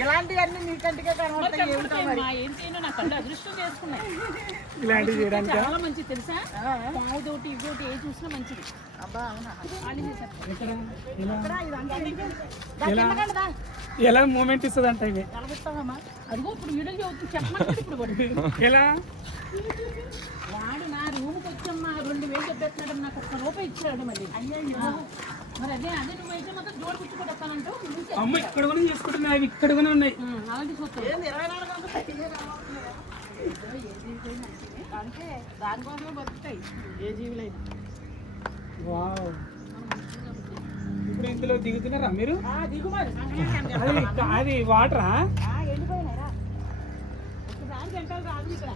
ఇలాంటివన్నీ మీ కంటికే కనబడతాయి నా అదృష్టం ఇలాంటివి చేయడానికి? చాలా మంచిది తెలుసా? పావు తోటి ఇదోటి ఏ చూసినా మంచిది. ఎలా? మూమెంట్ ఇస్తుంది అంట ఇవి? అదిగో ఇప్పుడు వీడియో చదువుతూ చెప్పమంటే ఇప్పుడు. ఎలా? వాడు నా రూమ్కి వచ్చమ్మా రెండు వేలు చెప్పేస్తున్నాడు నాకు ఒక్క రూపాయి ఇచ్చాడు మళ్ళీ. అయ్యయ్యో. అమ్మ ఇక్కడ కూడా చేసుకుంటున్నాయి అవి ఇక్కడ కూడా ఉన్నాయి. దానికోసమే బతుకుతాయి. ఏ జీవులైనా. వావ్. ఇప్పుడు ఇందులో దిగుతున్నారా మీరు. అది వాటరా? ఆ, ఎండిపోయినాయిరా ఒకసారి గంటలు రాదు ఇక్కడ.